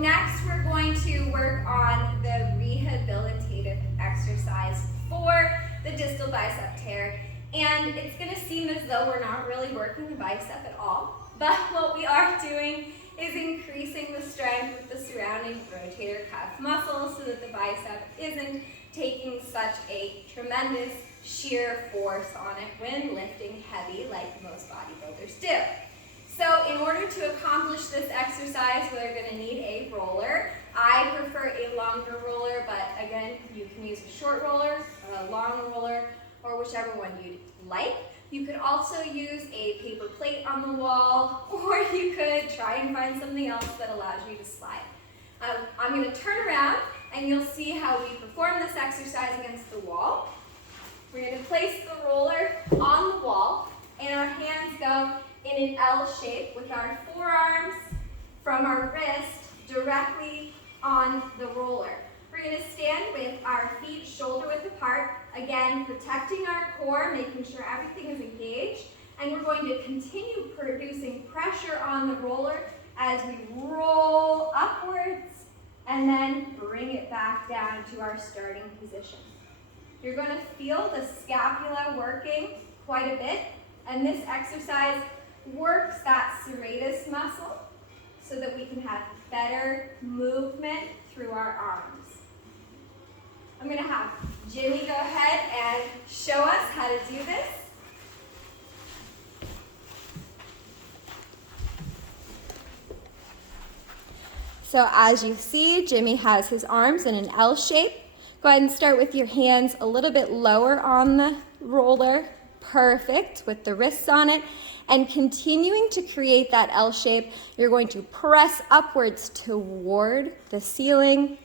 next we're going to work on the rehabilitative exercise for the distal bicep tear. And it's going to seem as though we're not really working the bicep at all, but what we are doing is increasing the strength of the surrounding rotator cuff muscles so that the bicep isn't taking such a tremendous shear force on it when lifting heavy like most bodybuilders do. So in order to accomplish this exercise, we're going to need a roller. I prefer a longer roller, but again, you can use a short roller, a long roller, or whichever one you'd like. You could also use a paper plate on the wall, or you could try and find something else that allows you to slide. I'm going to turn around and you'll see how we perform this exercise against the wall. We're going to place the roller on the wall and our hands go in an L shape with our forearms from our wrist directly on the roller. We're going to stand with our feet shoulder width apart, again protecting our core, making sure everything is engaged, and we're going to continue producing pressure on the roller as we roll upwards and then bring it back down to our starting position. You're going to feel the scapula working quite a bit, and this exercise works that serratus muscle so that we can have better movement through our arms. I'm going to have Jimmy go ahead and show us how to do this. So as you see, Jimmy has his arms in an L shape. Go ahead and start with your hands a little bit lower on the roller. Perfect, with the wrists on it. And continuing to create that L shape, you're going to press upwards toward the ceiling,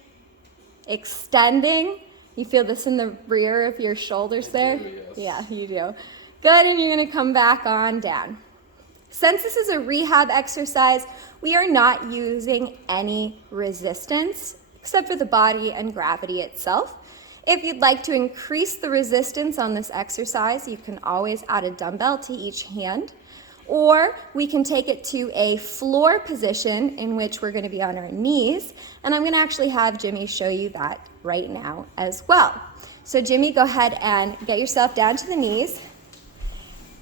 extending. You feel this in the rear of your shoulders there? Yes. Yeah, you do. Good, and you're going to come back on down. Since this is a rehab exercise, we are not using any resistance except for the body and gravity itself. If you'd like to increase the resistance on this exercise, you can always add a dumbbell to each hand, or we can take it to a floor position in which we're going to be on our knees, and I'm going to actually have Jimmy show you that right now as well. So Jimmy, go ahead and get yourself down to the knees,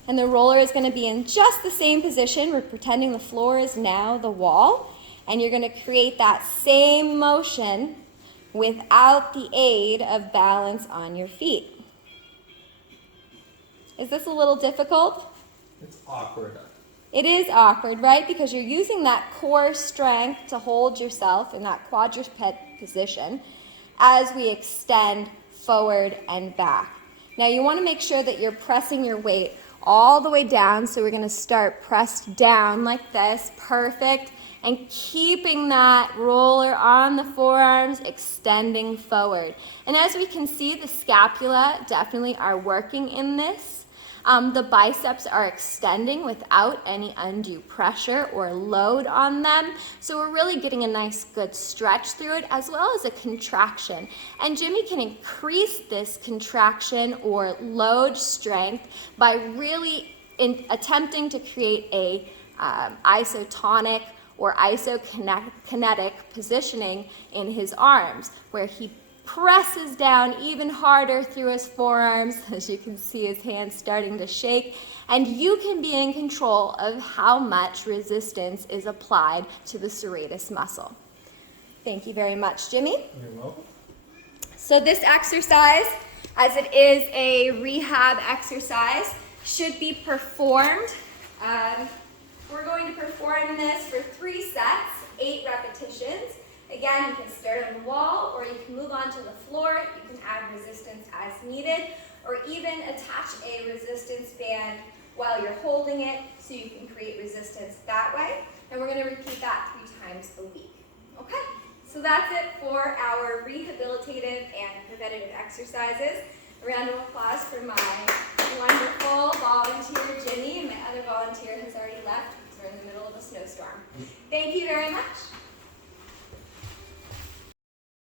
and the roller is going to be in just the same position. We're pretending the floor is now the wall, and you're going to create that same motion without the aid of balance on your feet. Is this a little difficult? It's awkward. It is awkward, right? Because you're using that core strength to hold yourself in that quadruped position as we extend forward and back. Now you want to make sure that you're pressing your weight all the way down, so we're going to start pressed down like this, perfect, and keeping that roller on the forearms, extending forward. And as we can see, the scapula definitely are working in this. The biceps are extending without any undue pressure or load on them. So we're really getting a nice good stretch through it, as well as a contraction. And Jimmy can increase this contraction or load strength by really attempting to create a isotonic or isokinetic positioning in his arms, where he presses down even harder through his forearms. As you can see, his hands starting to shake, and you can be in control of how much resistance is applied to the serratus muscle. Thank you very much, Jimmy. You're welcome. So this exercise, as it is a rehab exercise, should be performed. We're going to perform this for 3 sets, 8 repetitions. Again, you can start on the wall, or you can move on to the floor. You can add resistance as needed, or even attach a resistance band while you're holding it so you can create resistance that way. And we're going to repeat that 3 times a week. Okay, so that's it for our rehabilitative and preventative exercises. A round of applause for my wonderful volunteer, Jimmy, and my other volunteer has already left because we're in the middle of a snowstorm. Thank you very much.